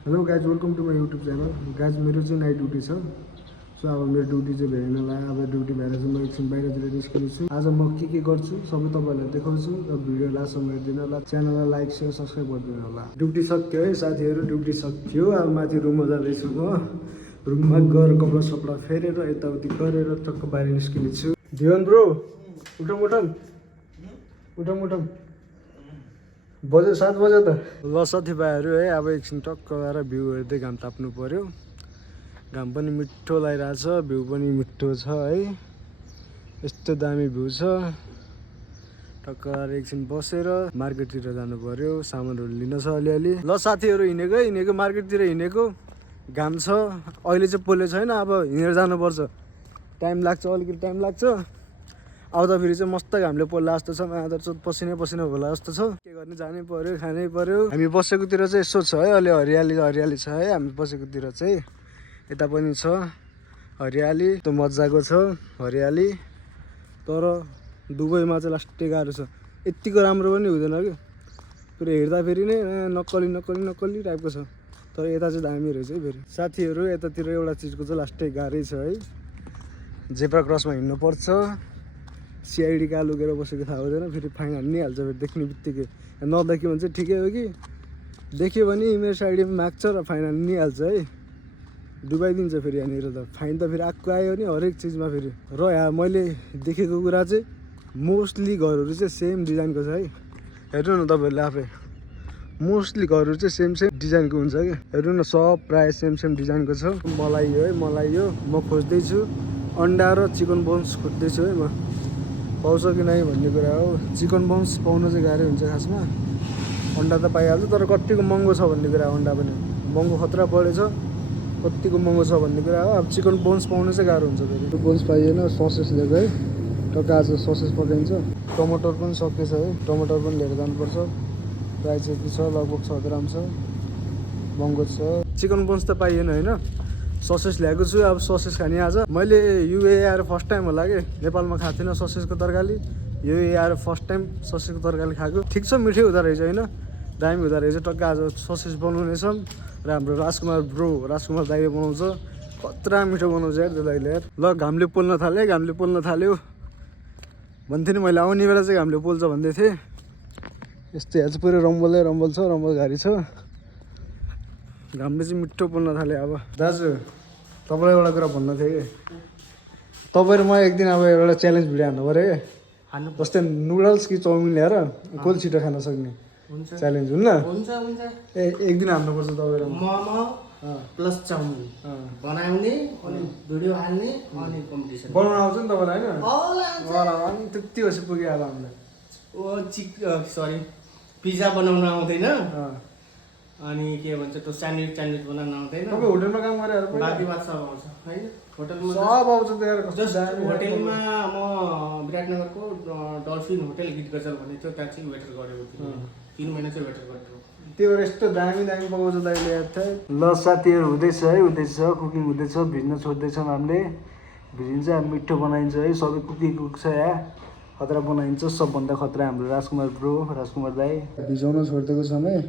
Hello guys, welcome to my YouTube channel. Guys मेरो चाहिँ night duty छ। So अब मेरो ड्युटी चाहिँ भ्याइन होला। अब ड्युटी भएर चाहिँ म एकछिन बाहिरतिर निस्किने छु। आज म के गर्छु सबै तपाईँहरूलाई देखाउँछु र भिडियो लास्टसम्म हेरिदिनु होला। च्यानललाई लाइक सेयर सब्सक्राइब गरिदिनु होला। ड्युटी सक्यो है साथीहरू, ड्युटी सक्यो। अब माथि रुममा जाँदैछु म। रुममा गएर कपडा सपडा फेरेर यताउति गरेर टक्क बाहिर निस्किने छु। दिवन ब्रो, उठम उठम उठम उठम, बज्यो 7 बज्यो त। ल साथीभाइहरू है, अब एकछिन टक्क गएर भ्यू हेर्दै घाम ताप्नु पर्यो। घाम पनि मिठो लागिरहेछ, भ्यू पनि मिठो छ है। यस्तो दामी भ्यू छ। टक्क गएर एकछिन बसेर मार्केटतिर जानु पर्यो, सामानहरू लिन छ अलिअलि। ल साथीहरू, हिँडेको मार्केटतिर हिँडेको। घाम छ अहिले चाहिँ पोले छैन, अब हिँडेर जानुपर्छ। टाइम लाग्छ, अलिकति टाइम लाग्छ। आउँदा फेरि चाहिँ मस्त घामले पोल्ला जस्तो छ। मादर चाहिँ पसिना पसिना होला जस्तो छ। के गर्ने, जानै पर्यो, खानै पर्यो। हामी बसेकोतिर चाहिँ यसो छ है, अलि हरियाली छ है। हामी बसेकोतिर चाहिँ यता पनि छ हरियाली, त्यो मजाको छ हरियाली। तर दुबईमा चाहिँ लास्टै गाह्रो छ। यतिको राम्रो पनि हुँदैन कि, पुरै हेर्दा फेरि नै नक्कली टाइपको छ। तर यता चाहिँ दामी रहेछ है। फेरि साथीहरू, यतातिर एउटा चिजको चाहिँ लास्टै गाह्रै छ है। जेब्रा क्रसमा हिँड्नु पर्छ। सिआइडी कहाँ लुकेर बसेको थाहा हुँदैन, फेरि फाइन हान्निहाल्छ। फेरि देख्ने बित्तिकै नदेख्यो भने चाहिँ ठिकै हो कि, देख्यो भने इमेल आइडीमा माग्छ र फाइन हान्निहाल्छ है। डुबाइदिन्छ फेरि यहाँनिर त। फाइन त फेरि आएको आयो नि हरेक चिजमा फेरि। र यहाँ मैले देखेको कुरा चाहिँ मोस्टली घरहरू चाहिँ सेम डिजाइनको छ है। हेर्नु न तपाईँहरूले आफै, मोस्टली घरहरू चाहिँ सेम डिजाइनको हुन्छ क्या। हेर्नु न, सब प्रायः सेम डिजाइनको छ। मलाई यो म खोज्दैछु। अन्डा र चिकन बोन्स खोज्दैछु है म। पाउँछ कि नै भन्ने कुरा हो। चिकन बोन्स पाउनु चाहिँ गाह्रै हुन्छ खासमा। अन्डा त पाइहाल्छ, तर कतिको महँगो छ भन्ने कुरा हो। अन्डा पनि महँगो खतरा बढेछ, कतिको महँगो छ भन्ने कुरा हो। अब चिकन बोन्स पाउनु चाहिँ गाह्रो हुन्छ। फेरि बोन्स पाइएन, ससेस लिएको है। टक्क आज ससेस पकाइन्छ। टमाटर पनि सकेछ है, टमाटर पनि लिएर जानुपर्छ। प्राइस यति छ, लगभग 6 ग्राम छ, महँगो छ। चिकन बोन्स त पाइएन होइन, ससेस ल्याएको छु। अब ससेस खाने आज। मैले युए आएर फर्स्ट टाइम होला कि, नेपालमा खाएको थिइनँ ससेसको तरकारी। युए आएर फर्स्ट टाइम ससेसको तरकारी खाएको। ठिक छ, मिठै हुँदो रहेछ होइन, दामी हुँदो रहेछ। टक्क आज ससेस बनाउनेछौँ र हाम्रो राजकुमार दाइले बनाउँछ। कत्रा मिठो बनाउँछ यार त्यो दाइले यार। ल घामले पोल्न थाल्यो भन्थेँ नि मैले, आउने बेला चाहिँ घामले पोल्छ भन्दै थिएँ। यस्तो यहाँ चाहिँ पुरै रम्बल छ, रम्बल घारी छ। घामले चाहिँ मिठो पोल्न थाल्यो। अब दाजु, तपाईँलाई एउटा कुरा भन्नु थियो कि, तपाईँ र म एक दिन अब एउटा च्यालेन्ज भिडियो हान्नु पऱ्यो क्या। जस्तै नुडल्स कि चाउमिन ल्याएर कसले छिटो खान सक्ने च्यालेन्ज हुन्न। एक दिन हान्नुपर्छ तपाईँ र म। मोमो प्लस चाउमिन बनाउने अनि भिडियो हाल्ने अनि कम्पिटिसन। बनाउन आउँछ नि तपाईँलाई होइन? त्यति होस् पुगिहाल्यो हामीलाई। पिज्जा बनाउन आउँदैन, अनि के भन्छ त्यो स्यान्डविच बनाउन आउँदैन। तपाईँ होटेलमा काम गरेर बाँकी बात सब आउँछ होइन। होटलमा सब आउँछ होटेलमा म विराटनगरको डल्फिन होटेल गीत गजल भन्ने थियो, त्यहाँ चाहिँ वेटर गरेको थिएँ। 3 महिना चाहिँ वेटर गरेको। त्यो यस्तो दामी पकाउँछ दाइले याद थियो। ल साथीहरू, हुँदैछ कुकिङ हुँदैछ। भिज्न छोड्दैछौँ हामीले। भिजिन्छ, मिठो बनाइन्छ है। सबै कुक छ यहाँ, खतरा बनाइन्छ। सबभन्दा खतरा हाम्रो राजकुमार दाई। भिजाउन छोडिदिएको छ है।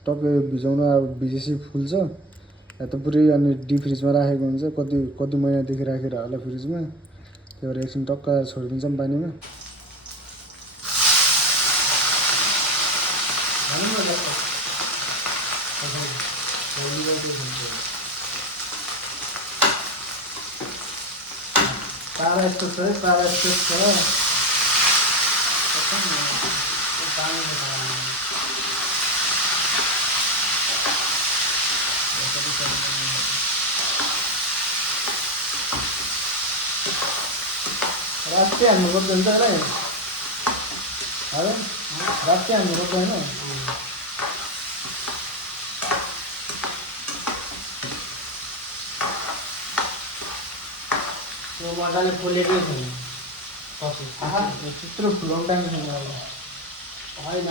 टक्कै भिजाउन अब भिजेपछि फुल्छ। यहाँ त पुरै अनि डिप फ्रिजमा राखेको हुन्छ। कति महिनादेखि राखेर होला फ्रिजमा। त्यही भएर एकछिन टक्क छोडिदिन्छौँ पानीमा। तारा यस्तो छ। राष्ट्रिय हान्नुपर्छ नि त यसलाई, राष्ट्रिय हान्नुपर्छ होइन। त्यो मजाले फुलेकै छैन। त्यत्रो फुलाउनु टाइम छैन होइन,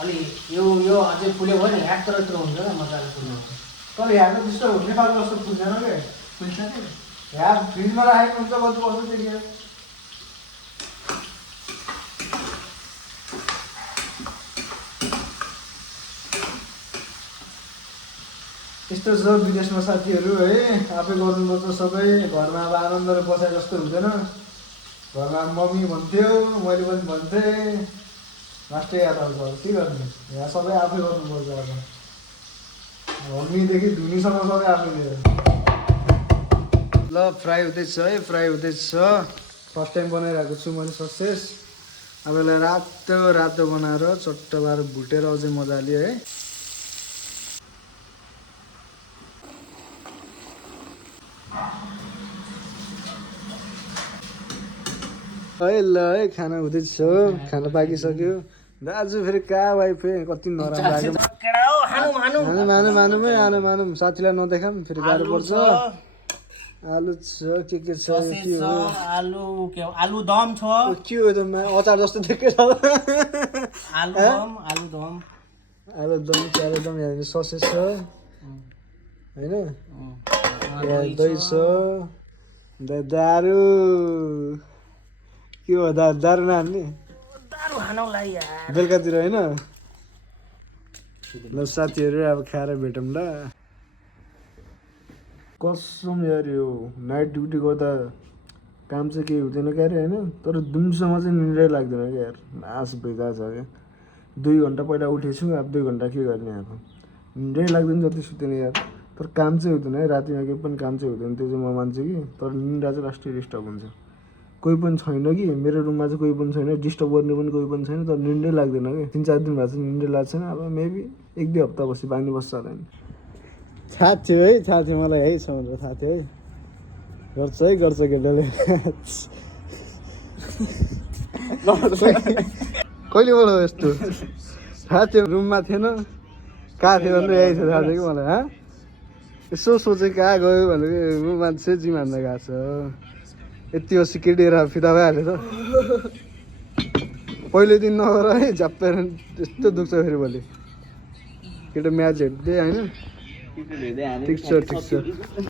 अलि यो अझै फुल्यो भने यत्रो हुन्छ न मजाले फुल्नु। तर यहाँको त्यस्तो नेपालको जस्तो फुल्दैन क्या। फुल्छ कि यहाँ फ्रिजमा राखेको हुन्छ कति वर्षदेखि। यस्तो छ विदेशमा साथीहरू है, आफै गर्नुपर्छ सबै। घरमा अब आनन्दले बसाए जस्तो हुँदैन। घरमा मम्मी भन्थ्यो, मैले पनि भन्थेँ, लास्टै याद आउँछ। अब के गर्ने, यहाँ सबै आफै गर्नुपर्छ। अब मम्मीदेखि धुनीसम्म सबै आफैले। ल फ्राई हुँदैछ है, फ्राई हुँदैछ। फर्स्ट टाइम बनाइरहेको छु मैले ससेस। अब यसलाई रातो रातो बनाएर चट्ट पारेर भुटेर अझै मजाले है। है ल है, खाना हुँदैछ, खाना पाकिसक्यो। दाजु फेरि कहाँ वाइफै कति नराम्रो लाग्यो। मानौँ साथीलाई नदेखाम फेरि गाह्रो पर्छ। आलु छ, के छ, के हो आलु दम छ, के हो त अचार जस्तो देख्दै छ। आलु दम यहाँ ससेस छ होइन, दही छ, दारु के हो, दारु नहान्ने बेलुकातिर होइन। ल साथीहरू अब खाएर भेटौँ ल। कसम यार यो नाइट ड्युटी गर्दा काम चाहिँ केही हुँदैन क्या अरे होइन, तर दिउँसोमा चाहिँ निन्द्रै लाग्दैन क्या यार, नास भइरहेछ क्या। 2 घन्टा पहिला उठेछु, अब 2 घन्टा के गर्ने अब, निन्द्रै लाग्दैन जति सुतेन यार। तर काम चाहिँ हुँदैन है, रातिमा केही पनि काम चाहिँ हुँदैन, त्यो चाहिँ म मान्छु कि। तर निन्द्रा चाहिँ लास्टै डिस्टर्ब हुन्छ। कोही पनि छैन कि मेरो रुममा चाहिँ, कोही पनि छैन, डिस्टर्ब गर्ने पनि कोही पनि छैन, तर निन्द्रै लाग्दैन क्या। 3-4 दिन भएको छ निन्द्रै लाग्छ छैन। अब मेबी 1-2 हप्ता बसी बानी बस्छ होला नि। थाहा थियो है, थाहा थियो मलाई है, समुद्र थाहा थियो है। गर्छ केटाले। कहिलेबाट हो यस्तो? थाहा थियो, रुममा थिएन, कहाँ थियो भनेर यही थियो, थाहा थियो कि मलाई। यसो सोचेँ कहाँ गयो भनेको, म मान्छे जिम हान्न गएको छ, यति होस् केटीएर फिदा भइहाल्यो त। पहिलो दिन नगर है, झ्याप्पेर त्यस्तो दुख्छ फेरि भोलि। केटा म्याच हेर्दै होइन, ठिक छ।